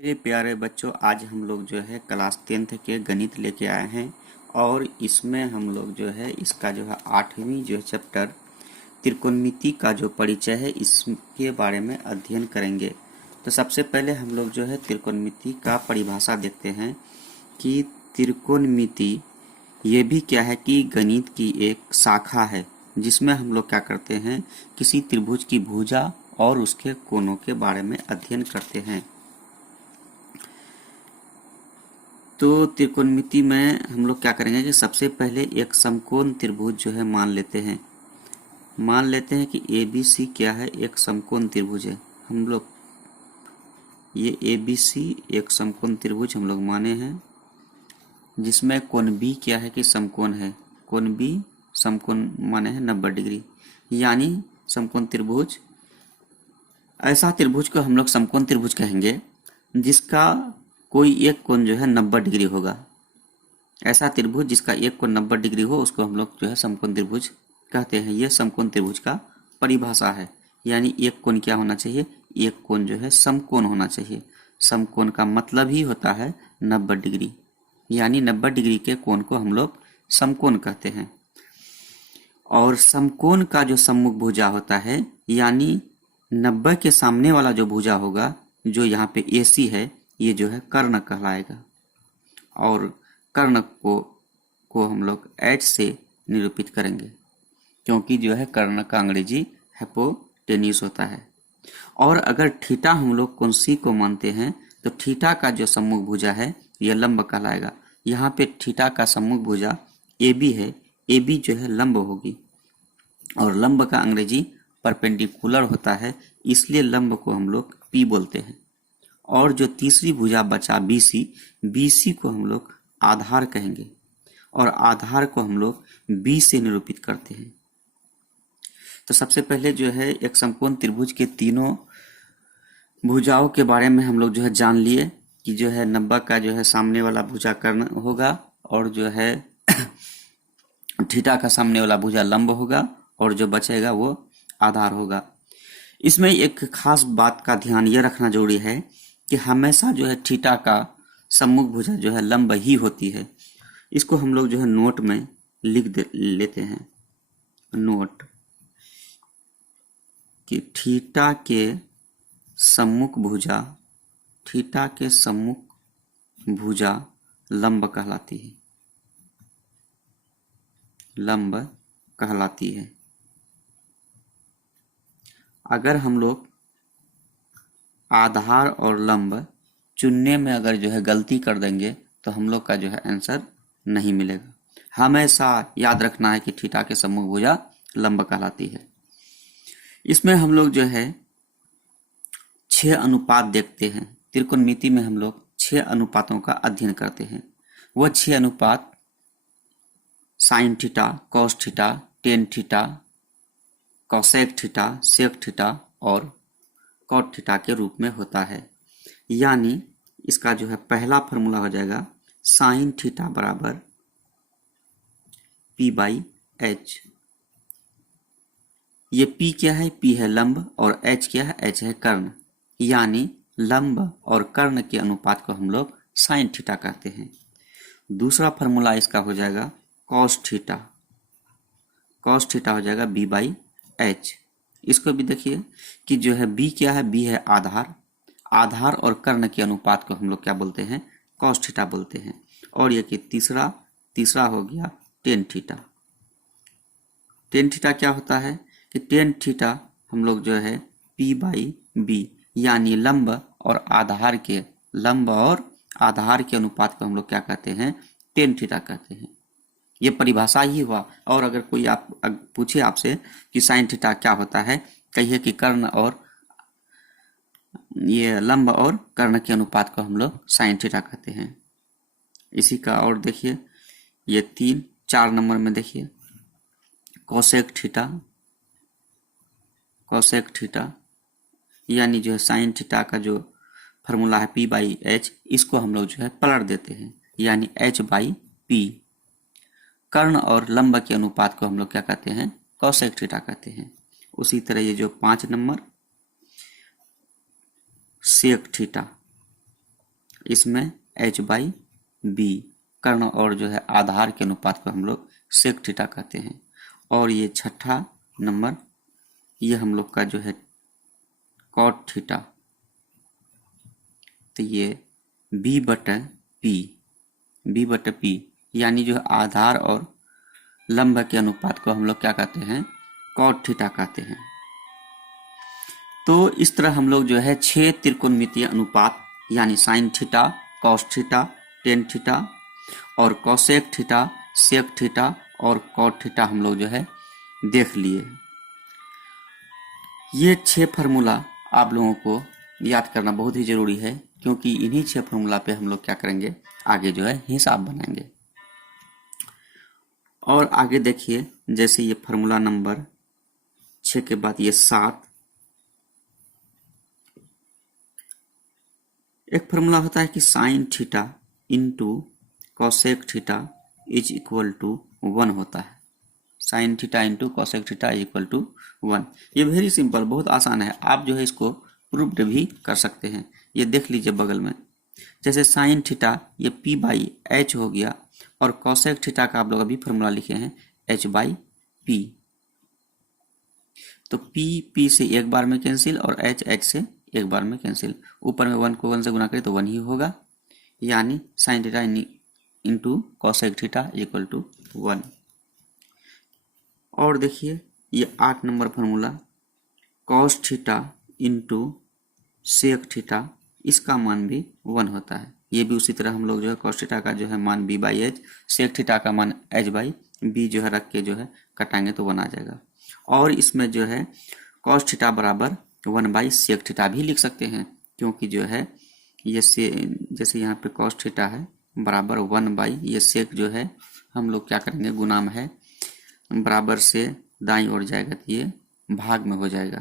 मेरे प्यारे बच्चों, आज हम लोग जो है क्लास 10th के गणित लेके आए हैं। और इसमें हम लोग जो है इसका जो है 8वीं जो है चैप्टर त्रिकोणमिति का जो परिचय है इसके बारे में अध्ययन करेंगे। तो सबसे पहले हम लोग जो है त्रिकोणमिति का परिभाषा देखते हैं कि त्रिकोणमिति ये भी क्या है कि गणित की एक शाखा है जिसमें हम लोग क्या करते हैं, किसी त्रिभुज की भुजा और उसके कोणों के बारे में अध्ययन करते हैं। तो त्रिकोणमिति में हम लोग क्या करेंगे कि सबसे पहले एक समकोण त्रिभुज जो है मान लेते हैं कि ABC क्या है, एक समकोण त्रिभुज है। हम लोग ये ABC एक समकोण त्रिभुज हम लोग माने हैं जिसमें कोण B क्या है कि समकोण है। कोण B समकोण माने हैं 90 डिग्री, यानी समकोण त्रिभुज। ऐसा त्रिभुज को हम लोग समकोण त्रिभुज कहेंगे जिसका कोई एक कोण जो है 90 डिग्री होगा। ऐसा त्रिभुज जिसका एक कोण 90 डिग्री हो उसको हम लोग जो है समकोण त्रिभुज कहते हैं। यह समकोण त्रिभुज का परिभाषा है, यानी एक कोण क्या होना चाहिए, एक कोण जो है समकोण होना चाहिए। समकोण का मतलब ही होता है 90 डिग्री, यानी 90 डिग्री के कोण को हम लोग समकोण कहते हैं। और समकोण का जो सम्मुख भुजा होता है, यानी 90 के सामने वाला जो भुजा होगा, जो यहाँ पे AC है, ये जो है कर्ण कहलाएगा। और कर्ण को हम लोग H से निरूपित करेंगे, क्योंकि जो है कर्ण का अंग्रेजी हाइपोटेन्यूज होता है। और अगर थीटा हम लोग कोण C को मानते हैं तो थीटा का जो सम्मुख भुजा है यह लंब कहलाएगा। यहाँ पे थीटा का सम्मुख भुजा AB है, AB जो है लंब होगी। और लंब का अंग्रेजी परपेंडिकुलर होता है, इसलिए लंब को हम लोग P बोलते हैं। और जो तीसरी भुजा बचा BC को हम लोग आधार कहेंगे, और आधार को हम लोग B से निरूपित करते हैं। तो सबसे पहले जो है एक समकोण त्रिभुज के तीनों भुजाओं के बारे में हम लोग जो है जान लिए कि जो है 90 का जो है सामने वाला भुजा कर्ण होगा, और जो है थीटा का सामने वाला भुजा लंब होगा, और जो बचेगा वो आधार होगा। इसमें एक खास बात का ध्यान ये रखना जरूरी है कि हमेशा जो है थीटा का सम्मुख भुजा जो है लंब ही होती है। इसको हम लोग जो है नोट में लिख लेते हैं, नोट, कि थीटा के सम्मुख भुजा लंब कहलाती है। अगर हम लोग आधार और लंब चुनने में अगर जो है गलती कर देंगे तो हम लोग का जो है आंसर नहीं मिलेगा। हमेशा याद रखना है कि थीटा के सम्मुख भुजा लंब कहलाती है। इसमें हम लोग जो है 6 अनुपात देखते हैं। त्रिकोणमिति में हम लोग 6 अनुपातों का अध्ययन करते हैं। वह 6 अनुपात sine theta, cos theta, tan theta, cosec theta, sec theta और कॉट थीटा के रूप में होता है। यानी इसका जो है पहला फॉर्मूला हो जाएगा साइन थीटा बराबर P/H। ये P क्या है, P है लंब, और H क्या है, H है कर्ण। यानी लंब और कर्ण के अनुपात को हम लोग साइन थीटा कहते हैं। दूसरा फॉर्मूला इसका हो जाएगा कॉस थीटा। कॉस थीटा हो जाएगा B/H। इसको भी देखिए कि जो है B क्या है, B है आधार और कर्ण के अनुपात को हम लोग क्या बोलते हैं, कॉस थीटा बोलते हैं। और ये कि तीसरा हो गया टेन थीटा। टेन थीटा क्या होता है कि टेन थीटा हम लोग जो है P/B, यानी लंब और आधार के अनुपात को हम लोग क्या कहते हैं, टेन थीटा कहते हैं। ये परिभाषा ही हुआ। और अगर कोई पूछे आपसे कि साइन थीटा क्या होता है, कहिए कि कर्ण और ये लंब और कर्ण के अनुपात को हम लोग साइन थीटा कहते हैं। इसी का और देखिए ये 4 नंबर में देखिए कोसेक थीटा, यानी जो है साइन थीटा का जो फॉर्मूला है P/H, इसको हम लोग जो है पलट देते हैं, यानी H/P। कर्ण और लंब के अनुपात को हम लोग क्या कहते हैं, कोसेक थीटा कहते हैं। उसी तरह ये जो 5 नंबर सेक थीटा, इसमें h/b कर्ण और जो है आधार के अनुपात को हम लोग सेक थीटा कहते हैं। और ये छठा नंबर, ये हम लोग का जो है कॉट थीटा, तो ये b/p यानी जो है आधार और लंब के अनुपात को हम लोग क्या कहते हैं, कॉट थीटा कहते हैं। तो इस तरह हम लोग जो है 6 त्रिकोणमितीय अनुपात यानी sine theta, cos theta, tan theta और कोसेक थीटा, सेक थीटा और कॉट थीटा हम लोग जो है देख लिए। ये 6 फार्मूला आप लोगों को याद करना बहुत ही जरूरी है, क्योंकि इन्हीं 6 फार्मूला पे हम लोग क्या करेंगे, आगे जो है हिसाब बनाएंगे। और आगे देखिए, जैसे ये फार्मूला नंबर 6 के बाद ये 7, एक फार्मूला होता है कि sine theta into cosec theta is equal to 1 होता है। Sine theta into cosec theta is equal to 1। ये वेरी सिंपल, बहुत आसान है। आप जो है इसको प्रूव्ड भी कर सकते हैं। ये देख लीजिए बगल में, जैसे साइन थीटा ये p/h हो गया और कॉसेक थीटा का आप लोग अभी फार्मूला लिखे हैं h/p। तो p से एक बार में कैंसिल और h से एक बार में कैंसिल। ऊपर में 1 को 1 से गुना करें तो 1 ही होगा, यानी sine theta into cosec theta equal to 1। और देखिए ये 8 number formula, cos theta into sec theta, इसका मान भी 1 होता है। ये भी उसी तरह हम लोग जो है कॉस थीटा का जो है मान b/h, सेक थीटा का मान h/b जो है रख के जो है कटाएंगे तो 1 आ जाएगा। और इसमें जो है कॉस थीटा बराबर 1/सेक थीटा भी लिख सकते हैं, क्योंकि जो है ये से जैसे यहाँ पे कॉस थीटा है बराबर 1/ ये सेक जो है हम लोग क्या करेंगे, गुना में है, बराबर से दाईं ओर जाएगा तो ये भाग में हो जाएगा।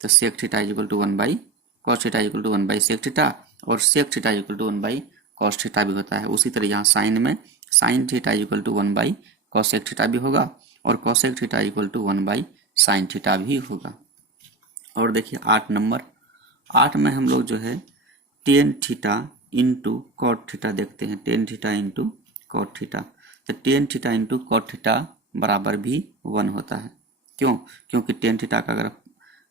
तो sec theta equal to 1/ cos theta equal to 1/ sec theta, और sec theta equal to 1/ cos theta भी होता है। उसी तरह यहाँ साइन में sine theta equal to 1/ cosec theta भी होगा और cosec theta equal to 1/ sine theta भी होगा। और देखिए 8 नंबर, 8 में हम लोग जो है tan theta into cot theta देखते हैं। Tan theta into cot theta, तो tan theta into cot theta बराबर भी 1 होता है। क्यों? क्योंकि टेन थीटा का अगर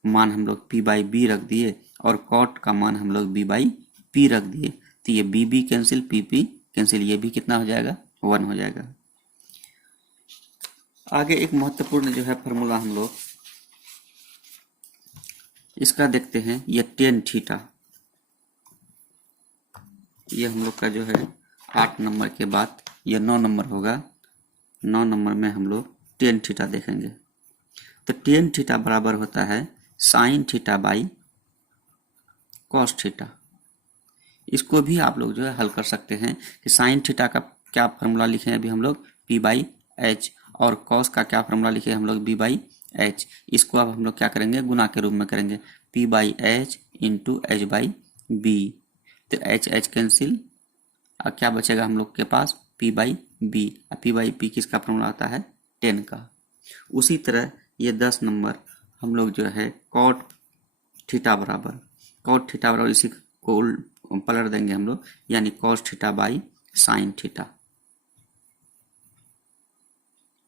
मान हम लोग p/b रख दिए और कॉट का मान हम लोग b/p रख दिए तो ये b कैंसिल, p कैंसिल, ये भी कितना हो जाएगा, 1 हो जाएगा। आगे एक महत्वपूर्ण जो है फार्मूला हम लोग इसका देखते हैं, ये टेन थीटा, ये हम लोग का जो है 8 नंबर के बाद ये 9 नंबर होगा। 9 नंबर में हम लोग टेन थीटा देखेंगे। तो टेन थीटा बराबर होता है sine theta by cos theta. इसको भी आप लोग जो है हल कर सकते हैं कि साइन थीटा का क्या फार्मूला लिखे हैं अभी हम लोग, p/h, और कॉस का क्या फार्मूला लिखे हम लोग, b/h। इसको अब हम लोग क्या करेंगे, गुना के रूप में करेंगे, p/h इंटू h/b। तो h कैंसिल, और क्या बचेगा हम लोग के पास, p/b। p/b किसका फार्मूला आता है, 10 का। उसी तरह ये 10 नंबर हम लोग जो है कॉट थीटा बराबर इसी को पलट देंगे हम लोग, यानी cos theta by sine theta.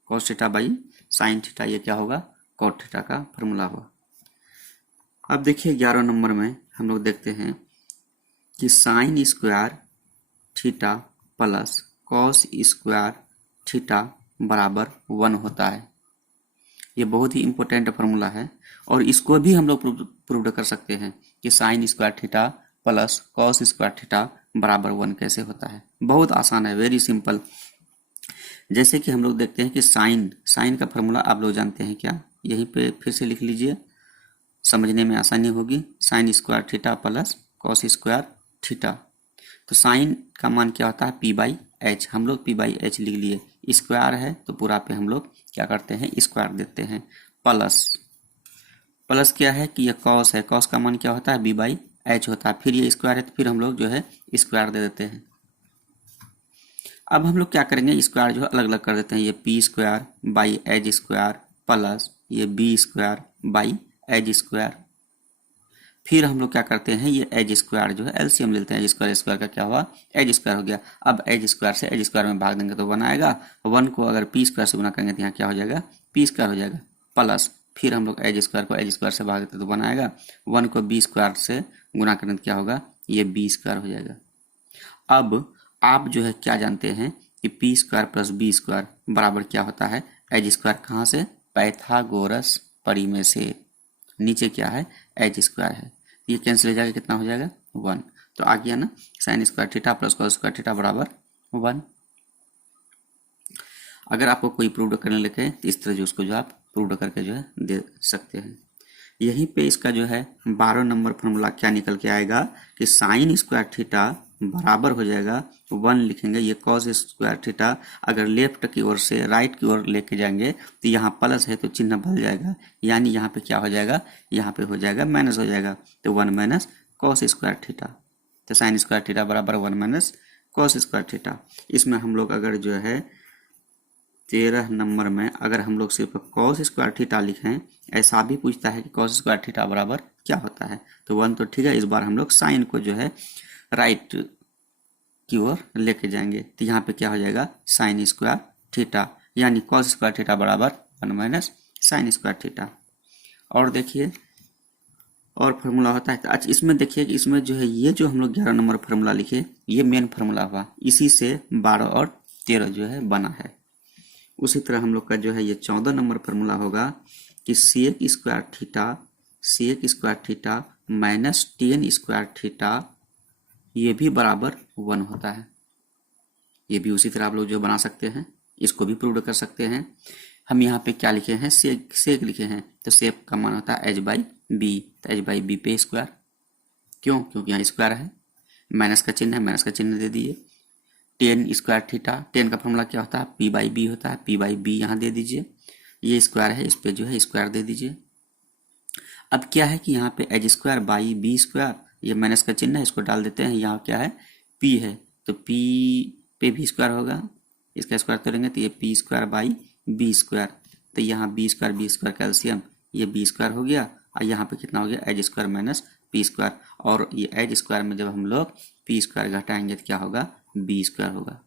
Cos theta by sine theta, ये क्या होगा, कॉट थीटा का फार्मूला हुआ। अब देखिए 11 नंबर में हम लोग देखते हैं कि sine square theta plus cos square theta बराबर 1 होता है। ये बहुत ही इंपॉर्टेंट फार्मूला है और इसको भी हम लोग प्रूव कर सकते हैं कि sine square theta plus cos square theta बराबर 1 कैसे होता है। बहुत आसान है, वेरी सिंपल। जैसे कि हम लोग देखते हैं कि साइन का फार्मूला आप लोग जानते हैं क्या, यहीं पे फिर से लिख लीजिए, समझने में आसानी होगी। Sine square theta plus cos square theta, तो साइन का मान क्या होता है, p/h। हम लोग p/h लिख लिए, स्क्वायर है तो पूरा पे हम लोग क्या करते हैं, स्क्वायर देते हैं। प्लस क्या है कि ये कॉस है, कॉस का मान क्या होता है, b/h होता है। फिर ये स्क्वायर है तो फिर हम लोग जो है स्क्वायर दे देते हैं। अब हम लोग क्या करेंगे, स्क्वायर जो है अलग अलग कर देते हैं। ये p² / h² प्लस ये b² / h²। फिर हम लोग क्या करते हैं, ये एज स्क्वायर जो है एलसीएम लेते हैं। एज स्क्वायर स्क्वायर का क्या हुआ, एज स्क्वायर हो गया। अब एज स्क्वायर से एज स्क्वायर में भाग देंगे तो 1 आएगा। 1 को अगर पी स्क्वायर से गुना करेंगे तो यहाँ क्या हो जाएगा, पी स्क्वायर हो जाएगा प्लस, फिर हम लोग एज स्क्वायर को एज स्क्वायर से भाग देते तो 1 आएगा। 1 को बी स्क्वायर से गुना करेंगे तो क्या होगा, ये बी स्क्वायर हो जाएगा। अब आप जो है क्या जानते हैं कि P square plus B square बराबर क्या होता है, एज स्क्वायर कहाँ से, पाइथागोरस परिमेय से। नीचे क्या है, एज स्क्वायर है, ये कैंसिल हो जाएगा, कितना हो जाएगा 1। तो आ गया ना, sine square theta plus cos square theta बराबर 1। अगर आपको कोई प्रूव करने लगे तो इस तरह जो उसको जो आप प्रूव करके जो है दे सकते हैं। यहीं पे इसका जो है 12 नंबर फॉर्मूला क्या निकल के आएगा कि साइन स्क्वायर थीटा बराबर हो जाएगा 1 लिखेंगे, ये कॉस स्क्वायर थीटा अगर लेफ्ट की ओर से राइट की ओर लेके जाएंगे तो यहाँ प्लस है तो चिन्ह बदल जाएगा, यानी यहाँ पे क्या हो जाएगा, यहाँ पे हो जाएगा माइनस हो जाएगा। तो 1 माइनस कॉस स्क्वायर थीटा, तो साइन स्क्वायर थीटा बराबर 1 माइनस कॉस स्क्वायर थीटा। इसमें हम लोग अगर जो है 13 नंबर में अगर हम लोग सिर्फ कॉस स्क्वायर थीटा लिखें, ऐसा भी पूछता है कि कॉस स्क्वायर थीटा बराबर क्या होता है, तो 1 तो ठीक है। इस बार हम लोग साइन को जो है राइट की ओर लेके जाएंगे तो यहाँ पे क्या हो जाएगा, साइन स्क्वायर थीटा, यानी कॉस स्क्वायर थीटा बराबर 1 माइनस साइन स्क्वायर थीटा। और देखिए और फार्मूला होता है, तो आज इसमें देखिए कि इसमें जो है ये जो हम लोग 11 नंबर फार्मूला लिखे, ये मेन फार्मूला हुआ, इसी से 12 और 13 जो है बना है। उसी तरह हम लोग का जो है ये 14 नंबर फार्मूला होगा कि sec square theta minus tan square theta, ये भी बराबर 1 होता है। ये भी उसी तरह आप लोग जो बना सकते हैं, इसको भी प्रूव कर सकते हैं। हम यहाँ पे क्या लिखे हैं, सेक लिखे हैं, तो सेक का मान होता है एच बाई बी, तो एच बाई बी पे स्क्वायर, क्यों, क्योंकि यहाँ स्क्वायर है, माइनस का चिन्ह है, माइनस का चिन्ह दे दिए। टेन स्क्वायर थीटा, टेन का फॉर्मूला क्या होता है, पी बाई बी होता है, पी बाई बी यहाँ दे दीजिए। ये स्क्वायर है, इस पे जो है स्क्वायर दे दीजिए। अब क्या है कि यहाँ पे H square by B square, ये माइनस का चिन्ह है, इसको डाल देते हैं। यहाँ क्या है, पी है, तो पी पे भी स्क्वायर होगा, इसका स्क्वायर करेंगे तो ये P square by B square, तो यहाँ बी स्क्वायर कैल्शियम, ये बी स्क्वायर हो गया। और यहाँ पे कितना हो गया, H square minus P square, और ये एच स्क्वायर में जब हम लोग पी स्क्वायर घटाएंगे तो क्या होगा, बी स्क्वायर होगा।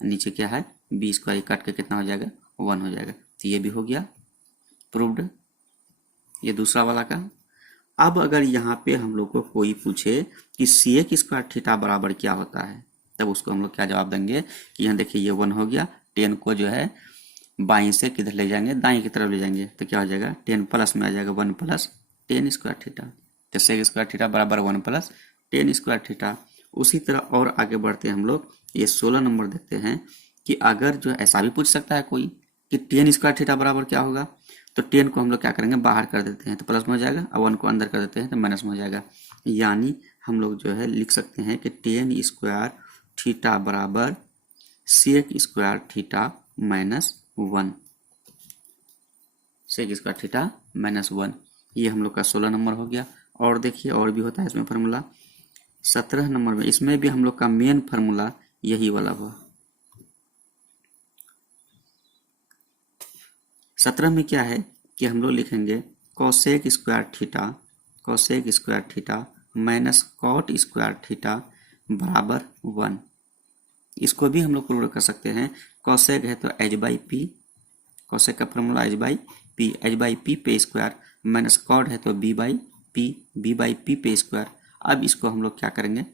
नीचे क्या है, बी स्क्वायर कट के कितना हो जाएगा, 1 हो जाएगा। तो ये भी हो गया प्रूव्ड, ये दूसरा वाला का। अब अगर यहाँ पे हम लोग को कोई पूछे कि सेक स्क्वायर थीटा बराबर क्या होता है, तब उसको हम लोग क्या जवाब देंगे कि यहाँ देखिए ये 1 हो गया, 10 को जो है बाईं से किधर ले जाएंगे, दाईं की तरफ ले जाएंगे, तो क्या हो जाएगा, 10 प्लस में आ जाएगा 1 प्लस 10 स्क्वायर थीटा, तो सेक स्क्वायर थीटा बराबर 1 प्लस 10 स्क्वायर थीटा। उसी तरह और आगे बढ़ते हैं हम लोग, ये 16 नंबर देखते हैं कि अगर जो ऐसा भी पूछ सकता है कोई कि 10 स्क्वायर थीटा बराबर क्या होगा, तो 10 को हम लोग क्या करेंगे, बाहर कर देते हैं तो प्लस में हो जाएगा, और 1 को अंदर कर देते हैं तो माइनस में हो जाएगा। यानी हम लोग जो है लिख सकते हैं कि 10 स्क्वायर थीटा बराबर sec square theta minus 1, sec square theta minus 1। ये हम लोग का 16 नंबर हो गया। और देखिए और भी होता है इसमें फार्मूला 17 नंबर में, इसमें भी हम लोग का मेन फार्मूला यही वाला हुआ। 17 में क्या है कि हम लोग लिखेंगे cosec square theta minus cot square theta बराबर 1। इसको भी हम लोग प्रूव कर सकते हैं। कोसेक है तो एच बाई पी, कोसेक का फॉर्मूला एच बाई पी पे स्क्वायर, माइनस कॉट है तो बी बाई पी पे स्क्वायर। अब इसको हम लोग क्या करेंगे,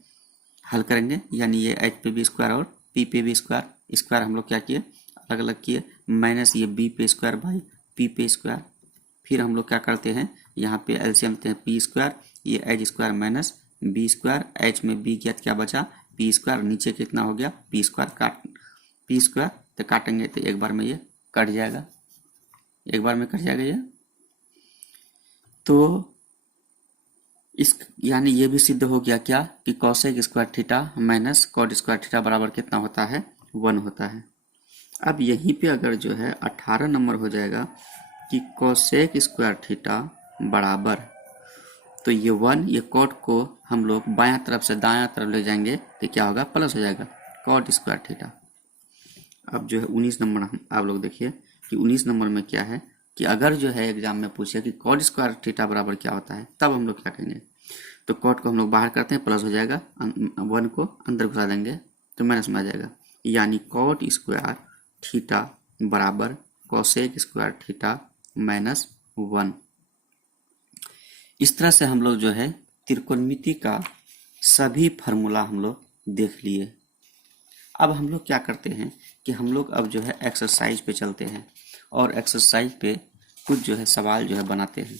हल करेंगे, यानी ये एच पे बी स्क्वायर और पी पे बी स्क्वायर हम लोग क्या किए, अलग अलग किए, माइनस ये बी पे स्क्वायर बाई पी पे स्क्वायर। फिर हम लोग क्या करते हैं, यहाँ पे एलसीएम लेते हैं पी स्क्वायर, ये H square minus B square, H में बी किया तो क्या बचा, पी स्क्वायर, नीचे कितना हो गया, पी स्क्वायर, तो काटेंगे तो एक बार में ये कट जाएगा, ये। तो इस यानी ये भी सिद्ध हो गया क्या कि cosec square theta minus cot square theta बराबर कितना होता है, 1 होता है। अब यहीं पे अगर जो है 18 नंबर हो जाएगा कि कोसेक स्क्वायर थीटा बराबर, तो ये 1, ये कॉट को हम लोग बायां तरफ से दायां तरफ ले जाएंगे तो क्या होगा, प्लस हो जाएगा कॉट स्क्वायर थीटा। अब जो है 19 नंबर आप लोग देखिए कि 19 नंबर में क्या है कि अगर जो है एग्जाम में पूछे कि कॉट स्क्वायर थीटा बराबर क्या होता है, तब हम लोग क्या कहेंगे, तो कॉट को हम लोग बाहर करते हैं, प्लस हो जाएगा, 1 को अंदर घुसा देंगे तो माइनस में आ जाएगा, यानी कॉट स्क्वायर थीटा बराबर कोसेक स्क्वायर थीटा माइनस 1। इस तरह से हम लोग जो है त्रिकोणमिति का सभी फार्मूला हम लोग देख लिए। अब हम लोग क्या करते हैं कि हम लोग अब जो है एक्सरसाइज पे चलते हैं और एक्सरसाइज पे कुछ जो है सवाल जो है बनाते हैं।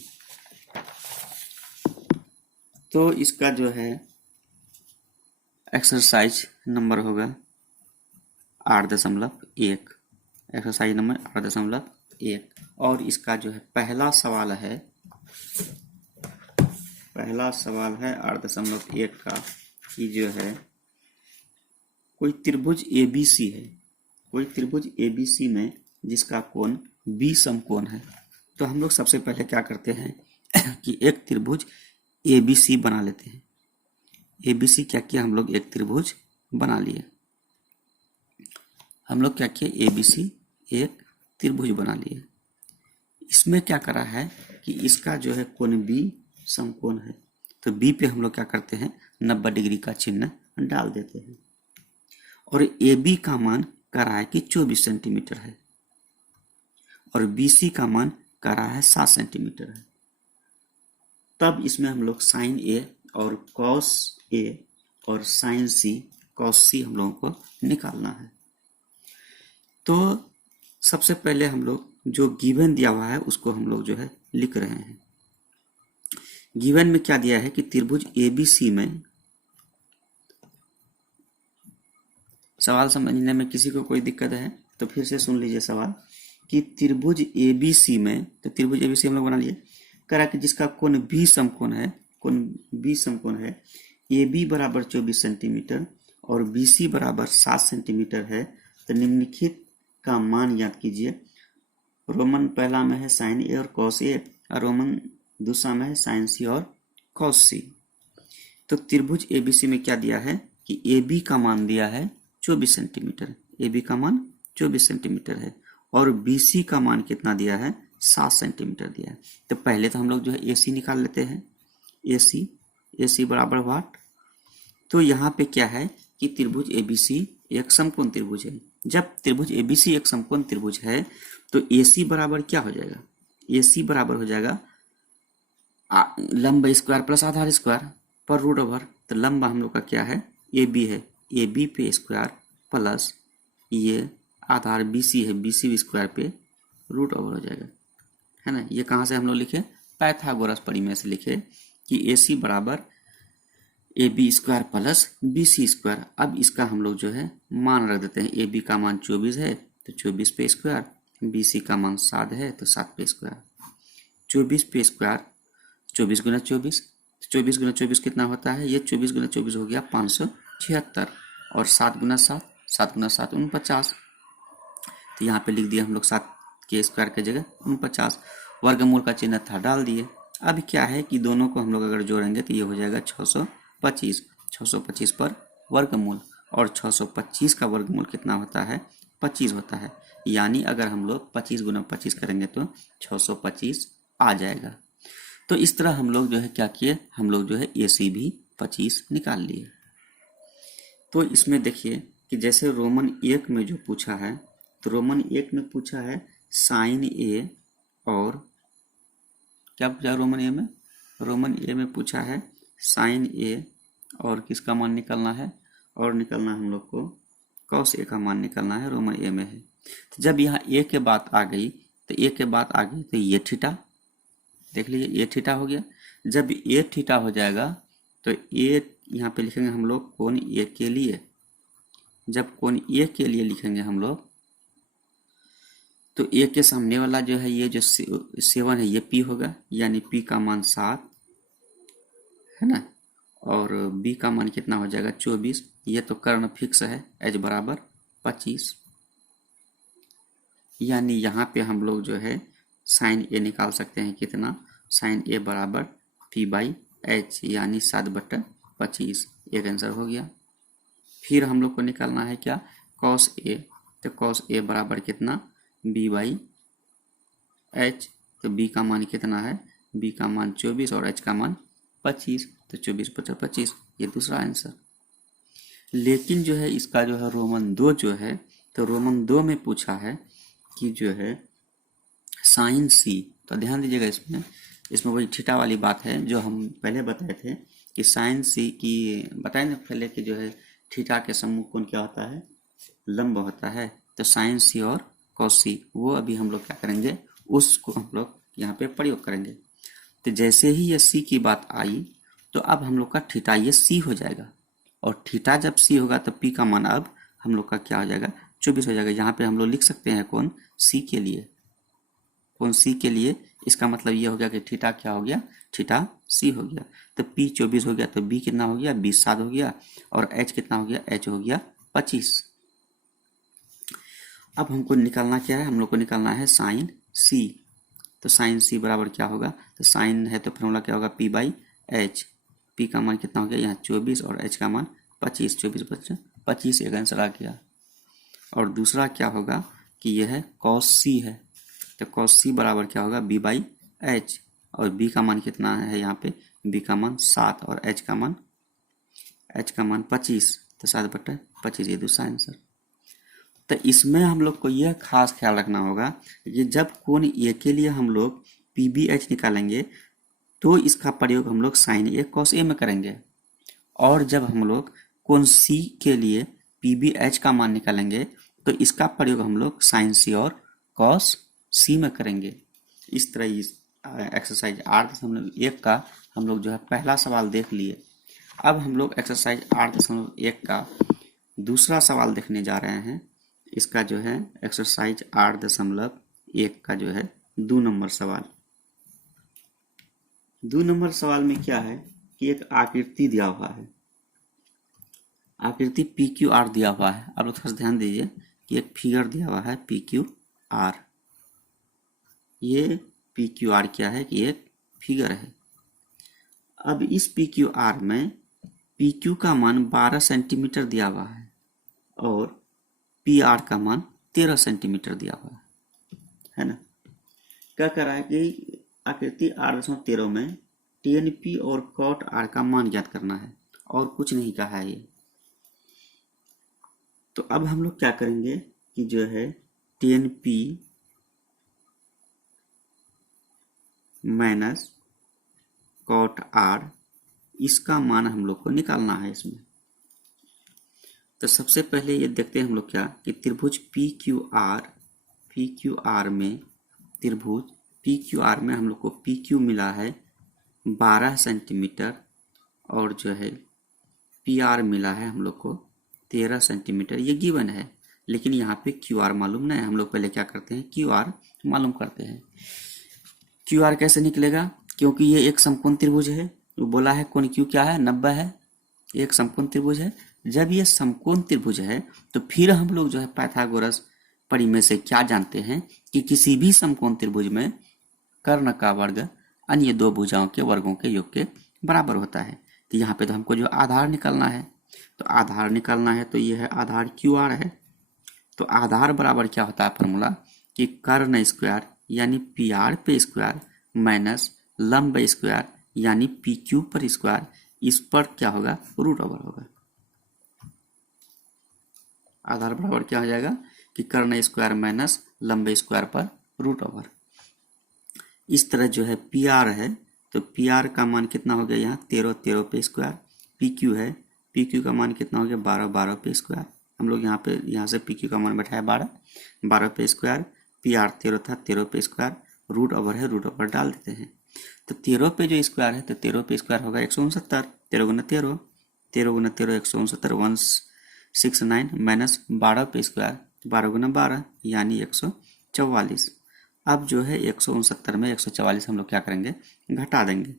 तो इसका जो है एक्सरसाइज नंबर होगा 8.1, एक्सरसाइज नंबर 8.1, और इसका जो है पहला सवाल है 8.1 का कि जो है कोई त्रिभुज ABC है, कोई त्रिभुज ABC में जिसका कोण B समकोण है। तो हम लोग सबसे पहले क्या करते हैं कि एक त्रिभुज ABC बना लेते हैं। ABC क्या किया, हम लोग एक त्रिभुज बना लिए। हम लोग क्या किए, ABC एक त्रिभुज बना लिए। इसमें क्या करा है कि इसका जो है कोण B समकोण है, तो B पे हम लोग क्या करते हैं 90 डिग्री का चिन्ह डाल देते हैं। और AB का मान करा है कि 24 सेंटीमीटर है और BC का मान करा है 7 सेंटीमीटर है। तब इसमें हम लोग साइन A और कॉस A और साइन C कॉस C हम लोगों को निकालना है। तो सबसे पहले हम लोग जो गिवन दिया हुआ है उसको हम लोग जो है लिख रहे हैं। गिवन में क्या दिया है कि त्रिभुज ABC में, सवाल समझने में किसी को कोई दिक्कत है तो फिर से सुन लीजिए सवाल, कि त्रिभुज ABC में, तो त्रिभुज ABC हम लोग बना लिए, करा कि जिसका कोण B समकोण है, कोण B समकोण है, AB बराबर 24 सेंटीमीटर और BC बराबर 7 सेंटीमीटर है। तो निम्नलिखित का मान याद कीजिए। रोमन पहला में है साइन A और कॉस A और रोमन दूसरा में है साइन C और कॉस C। तो त्रिभुज ABC में क्या दिया है कि AB का मान दिया है 24 सेंटीमीटर, AB का मान 24 सेंटीमीटर है और BC का मान कितना दिया है 7 सेंटीमीटर दिया है। तो पहले तो हम लोग जो है AC निकाल लेते हैं। AC बराबर वाट, तो यहाँ पे क्या है कि त्रिभुज ABC एक समकोण त्रिभुज है। जब त्रिभुज ABC एक समकोण त्रिभुज है तो AC बराबर क्या हो जाएगा, AC बराबर हो जाएगा लंब स्क्वायर प्लस आधार स्क्वायर पर रूट ओवर। तो लंबा हम लोग का क्या है AB है, AB पे स्क्वायर प्लस ये आधार BC है, BC स्क्वायर पे रूट ओवर हो जाएगा, है ना। ये कहाँ से हम लोग लिखे, पाइथागोरस परिमेय से लिखे कि AC बराबर AB square plus BC square. अब इसका हम लोग जो है मान रख देते हैं। AB का मान 24 है तो 24 पे स्क्वायर, BC का मान 7 है तो 7 पे स्क्वायर। 24 पे स्क्वायर 24 गुना 24, 24 गुना 24 कितना होता है, ये 24 गुना 24 हो गया 576 और 7 गुना 7, 7 गुना 7 49। तो यहाँ पे लिख दिया हम लोग 7 के स्क्वायर की जगह 49, वर्गमूल का चिन्ह था डाल दिए। अब क्या है कि दोनों को हम लोग अगर जोड़ेंगे तो ये हो जाएगा 625, 625 पर वर्गमूल, और 625 का वर्गमूल कितना होता है 25 होता है, यानी अगर हम लोग 25 गुना 25 करेंगे तो 625 आ जाएगा। तो इस तरह हम लोग जो है क्या किए, हम लोग जो है AC भी 25 निकाल लिए। तो इसमें देखिए कि जैसे रोमन 1 में जो पूछा है, तो रोमन 1 में पूछा है साइन A और क्या पूछा रोमन A में, रोमन A में पूछा है साइन A और किसका मान निकालना है, और निकालना हम लोग को कॉस A का मान निकालना है, रोमन A में है। तो जब यहाँ A के बात आ गई तो A के बात आ गई तो ये थीटा, देख लीजिए A थीटा हो गया। जब A थीटा हो जाएगा तो A यहाँ पे लिखेंगे हम लोग कोण A के लिए। जब कोण A के लिए लिखेंगे हम लोग तो A के सामने वाला जो है ये जो 7 है ये P होगा, यानी P का मान 7 है ना, और B का मान कितना हो जाएगा 24। ये तो कर्ण फिक्स है, H बराबर 25, यानी यहाँ पे हम लोग जो है साइन A निकाल सकते हैं कितना, साइन A बराबर P/H यानी 7/25, एक आंसर हो गया। फिर हम लोग को निकालना है क्या कॉस A, तो कॉस A बराबर कितना B/H, तो B का मान कितना है, B का मान 24 और H का मान 25, तो 24 बटा 25, ये दूसरा आंसर। लेकिन जो है इसका जो है रोमन 2 जो है, तो रोमन 2 में पूछा है कि जो है साइन सी। तो ध्यान दीजिएगा, इसमें वही थीटा वाली बात है जो हम पहले बताए थे कि साइन सी की बताए ना पहले कि जो है थीटा के सम्मुख कोण क्या होता है, लंब होता है। तो साइन सी और कॉस सी वो अभी हम लोग क्या करेंगे, उसको हम लोग यहाँ पे प्रयोग करेंगे। तो जैसे ही ये सी की बात आई तो अब हम लोग का थीटा ये सी हो जाएगा, और थीटा जब सी होगा तो पी का मान अब हम लोग का क्या हो जाएगा, 24 हो जाएगा। यहाँ पे हम लोग लिख सकते हैं कोण सी के लिए, कोण सी के लिए इसका मतलब ये हो गया कि थीटा क्या हो गया, थीटा सी हो गया। तो पी 24 हो गया, तो बी कितना हो गया, 20/7 हो गया, और एच कितना हो गया, एच हो गया 25। अब हमको निकालना क्या है, हम लोग को निकालना है साइन सी। तो साइन सी बराबर क्या होगा, तो साइन है तो फॉर्मूला क्या होगा, पी बाई एच। पी का मान कितना हो गया यहाँ 24 और एच का मान 25, 24 बचा 25, एक आंसर आ गया। और दूसरा क्या होगा कि यह है कॉस सी है, तो कॉस सी बराबर क्या होगा, बी बाई एच, और बी का मान कितना है यहाँ पे, बी का मान 7 और एच का मान 25, तो 7/25, ये दूसरा आंसर। तो इसमें हम लोग को यह खास ख्याल रखना होगा कि जब कोण ए के लिए हम लोग पी बी एच निकालेंगे तो इसका प्रयोग हम लोग साइन ए कॉस ए में करेंगे, और जब हम लोग कोण सी के लिए पी बी एच का मान निकालेंगे तो इसका प्रयोग हम लोग साइन सी और कॉस सी में करेंगे। इस तरह इस एक्सरसाइज 8.1 का हम लोग जो है पहला सवाल देख लिए। अब हम लोग एक्सरसाइज 8.1 का दूसरा सवाल देखने जा रहे हैं। इसका जो है एक्सरसाइज 8.1 का जो है 2 नंबर सवाल। 2 नंबर सवाल में क्या है कि एक आकृति दिया हुआ है, आकृति पी क्यू आर दिया हुआ है। आप लोग थोड़ा ध्यान दीजिए कि एक फिगर दिया हुआ है पी क्यू आर। ये पी क्यू आर क्या है कि एक फिगर है। अब इस पी क्यू आर में पी क्यू का मान 12 सेंटीमीटर दिया हुआ है और पी आर का मान 13 सेंटीमीटर दिया हुआ है ना। क्या कर रहा है कि आकृति 8.13 में टेन पी और कॉट आर का मान ज्ञात करना है, और कुछ नहीं कहा है ये। तो अब हम लोग क्या करेंगे कि जो है tan P minus cot R, इसका मान हम लोग को निकालना है इसमें। तो सबसे पहले ये देखते हैं हम लोग क्या कि त्रिभुज पी क्यू आर में, त्रिभुज पी क्यू आर में हम लोग को पी क्यू मिला है 12 सेंटीमीटर, और जो है पी आर मिला है हम लोग को 13 सेंटीमीटर। ये गिवन है, लेकिन यहाँ पे क्यू आर मालूम नहीं है। हम लोग पहले क्या करते हैं, क्यू आर मालूम करते हैं। क्यू आर कैसे निकलेगा, क्योंकि ये एक समकोण त्रिभुज है, वो बोला है कोण क्यू क्या है, 90 है, एक समकोण त्रिभुज है। जब ये समकोण त्रिभुज है तो फिर हम लोग जो है पाइथागोरस परिमेय से क्या जानते हैं कि किसी भी समकोण त्रिभुज में कर्ण का वर्ग अन्य दो भुजाओं के वर्गों के योग के बराबर होता है। तो यहाँ पे तो हमको जो आधार निकालना है, तो आधार निकालना है तो ये है आधार क्यू आर है। तो आधार बराबर क्या होता है फॉर्मूला कि कर्ण स्क्वायर यानी पी आर पे स्क्वायर माइनस लंब स्क्वायर यानी पी क्यू पर स्क्वायर, इस पर क्या होगा, रूट ओवर होगा। आधार बराबर क्या हो जाएगा कि कर्ण स्क्वायर माइनस लंब स्क्वायर पर रूट ओवर। इस तरह जो है पी आर है, तो पी आर का मान कितना हो गया यहाँ 13 पे स्क्वायर। पी क्यू है, पी क्यू का मान कितना हो गया 12 पे स्क्वायर। हम लोग यहाँ से पी क्यू का मान बैठाया 12 पे स्क्वायर। पी आर 13 था, 13 पे स्क्वायर, रूट ओवर है, रूट ओवर डाल देते हैं। तो 13 पे जो स्क्वायर है तो 13 पे स्क्वायर होगा 169, 13 गुना 13, 13 गुना 13 169, 169 माइनस 12 पे स्क्वायर 12 गुना 12 यानी 144। अब जो है 169 में 144 हम लोग क्या करेंगे, घटा देंगे।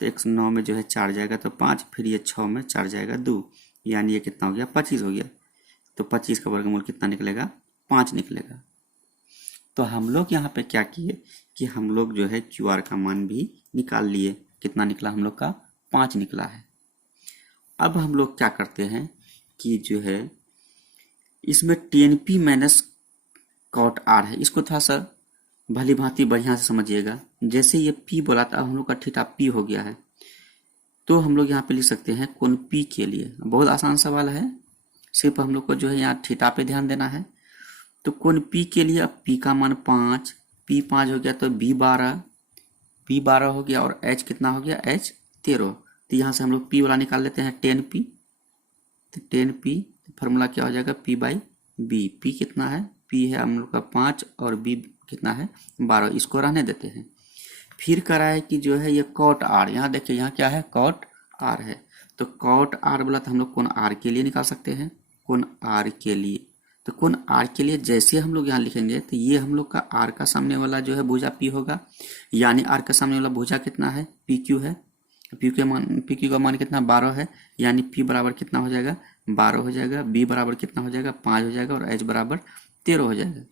तो 109 में जो है 4 जाएगा तो 5, फिर ये 6 में 4 जाएगा 2, यानी ये कितना हो गया 25 हो गया। तो 25 का वर्गमूल कितना निकलेगा, 5 निकलेगा। तो हम लोग यहाँ पे क्या किए कि हम लोग जो है क्यू आर का मान भी निकाल लिए। कितना निकला हम लोग का, 5 निकला है। अब हम लोग क्या करते हैं कि जो है इसमें tan P minus cot R है, इसको थोड़ा सा भली भांति बढ़िया से समझिएगा। जैसे ये पी बोला था हम लोग का थीटा पी हो गया है, तो हम लोग यहाँ पे लिख सकते हैं कोण P के लिए, बहुत आसान सवाल है, सिर्फ हम लोग को जो है यहाँ थीटा पे ध्यान देना है। तो कोण P के लिए अब P का मान 5, P 5 हो गया तो B 12 हो गया और H कितना हो गया, H 13। तो यहाँ से हम लोग P वाला निकाल लेते हैं 10P, तो 10P फॉर्मूला क्या हो जाएगा, P/B। P कितना है, P है हम लोग का 5 और B कितना है 12, इसको रहने देते हैं। फिर करा है कि जो है ये cot R, यहाँ देखिए यहाँ क्या है, cot R है, तो cot R बोला तो हम लोग कोण R के लिए निकाल सकते हैं, कोण R के लिए। तो कोण R के लिए जैसे हम लोग यहाँ लिखेंगे तो ये हम लोग का R का सामने वाला जो है भुजा P होगा, यानी R का सामने वाला भुजा कितना है, PQ है। PQ का मान कितना 12 है, यानी P बराबर कितना हो जाएगा 12 हो जाएगा, B बराबर कितना हो जाएगा 5 हो जाएगा और H बराबर 13 हो जाएगा।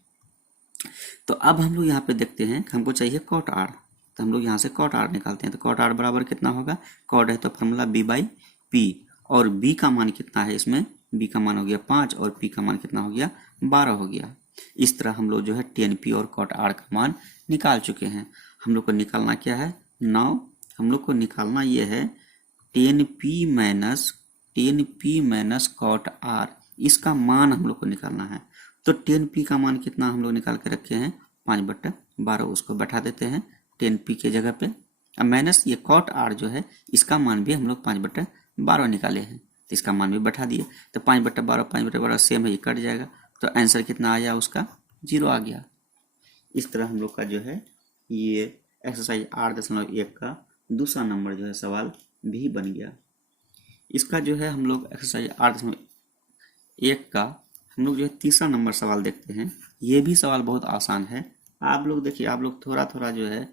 तो अब हम लोग यहाँ पे देखते हैं हमको चाहिए cot R, तो हम लोग यहाँ से cot R निकालते हैं। तो cot R बराबर कितना होगा, cot है तो फॉर्मूला B/P, और B का मान कितना है इसमें, B का मान हो गया 5 और P का मान कितना हो गया 12 हो गया। इस तरह हम लोग जो है 10P और cot R का मान निकाल चुके हैं। हम लोग को निकालना क्या है, 9, हम लोग को निकालना ये है 10P माइनस cot R, इसका मान हम लोग को निकालना है। तो 10P का मान कितना हम लोग निकाल के रखे हैं 5/12, उसको बैठा देते हैं 10P के जगह पे। अब माइनस ये cot R जो है इसका मान भी हम लोग 5/12 निकाले हैं, तो इसका मान भी बैठा दिए। तो 5/12 सेम है, ये कट जाएगा, तो आंसर कितना आया उसका 0 आ गया। इस तरह हम लोग का जो है ये एक्सरसाइज 8.1 का दूसरा नंबर जो है सवाल भी बन गया। इसका जो है हम लोग एक्सरसाइज 8.1 का हम लोग जो है तीसरा नंबर सवाल देखते हैं। ये भी सवाल बहुत आसान है, आप लोग देखिए, आप लोग थोड़ा थोड़ा जो है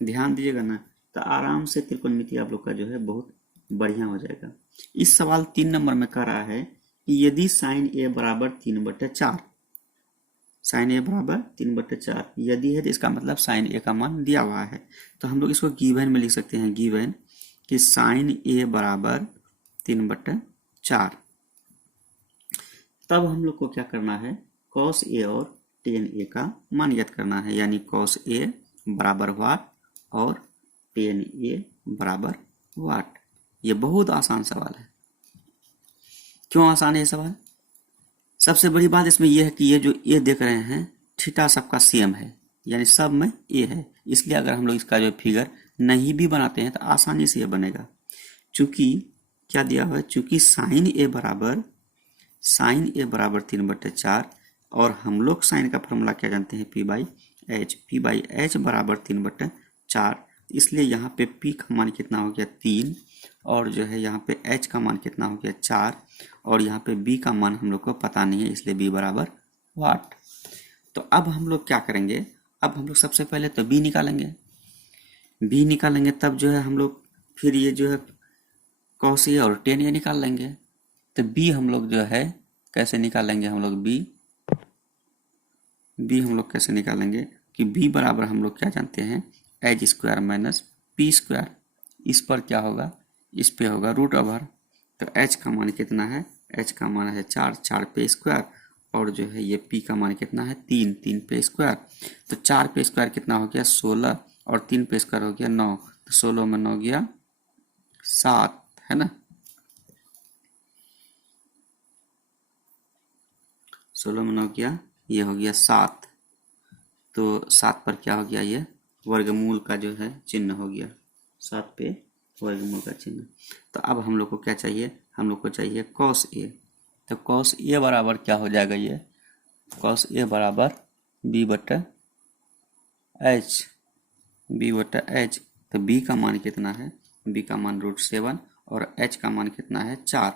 ध्यान दीजिएगा ना, तो आराम से त्रिकोणमिति आप लोग का जो है बहुत बढ़िया हो जाएगा। इस सवाल 3 नंबर में कह रहा है कि यदि sin A बराबर 3/4, sin A बराबर 3/4 यदि है तो इसका मतलब sin A का मान दिया हुआ है। तो हम लोग इसको गिवन में लिख सकते हैं, गिवन कि sin A बराबर 3/4। तब हम लोग को क्या करना है, cos A और tan A का मान ज्ञात करना है, यानी cos A बराबर वाट और tan A बराबर वाट। ये बहुत आसान सवाल है। क्यों आसान है ये सवाल, सबसे बड़ी बात इसमें यह है कि ये जो A देख रहे हैं थीटा सबका सेम है, यानी सब में A है, इसलिए अगर हम लोग इसका जो फिगर नहीं भी बनाते हैं तो आसानी से ये बनेगा। चूंकि क्या दिया हुआ है, चूंकि sin A बराबर 3/4 और हम लोग साइन का फॉर्मूला क्या जानते हैं, P/H बराबर 3/4, इसलिए यहाँ पे P का मान कितना हो गया 3 और जो है यहाँ पे H का मान कितना हो गया 4 और यहाँ पे B का मान हम लोग को पता नहीं है, इसलिए B बराबर वाट। तो अब हम लोग क्या करेंगे, अब हम लोग सबसे पहले तो B निकालेंगे, तब जो है हम लोग फिर ये जो है cos A और tan A निकाल लेंगे। तो B हम लोग जो है कैसे निकालेंगे, हम लोग B हम लोग कैसे निकालेंगे कि B बराबर हम लोग क्या जानते हैं, H² माइनस P², इस पर क्या होगा, इस पे होगा √ओवर। तो H का मान कितना है, H का मान है 4 पे स्क्वायर और जो है ये P का मान कितना है 3 पे स्क्वायर। तो 4 पे स्क्वायर कितना हो गया 16 और 3 पे स्क्वायर हो गया 9, तो 16 में 9 गया 7, है ना, 16 में 9 गया, ये हो गया 7। तो 7 पर क्या हो गया, ये वर्गमूल का जो है चिन्ह हो गया, 7 पे वर्गमूल का चिन्ह। तो अब हम लोग को क्या चाहिए, हम लोग को चाहिए cos A। तो cos A बराबर क्या हो जाएगा, ये cos A बराबर B/H, तो B का मान कितना है, B का मान √7 और H का मान कितना है 4,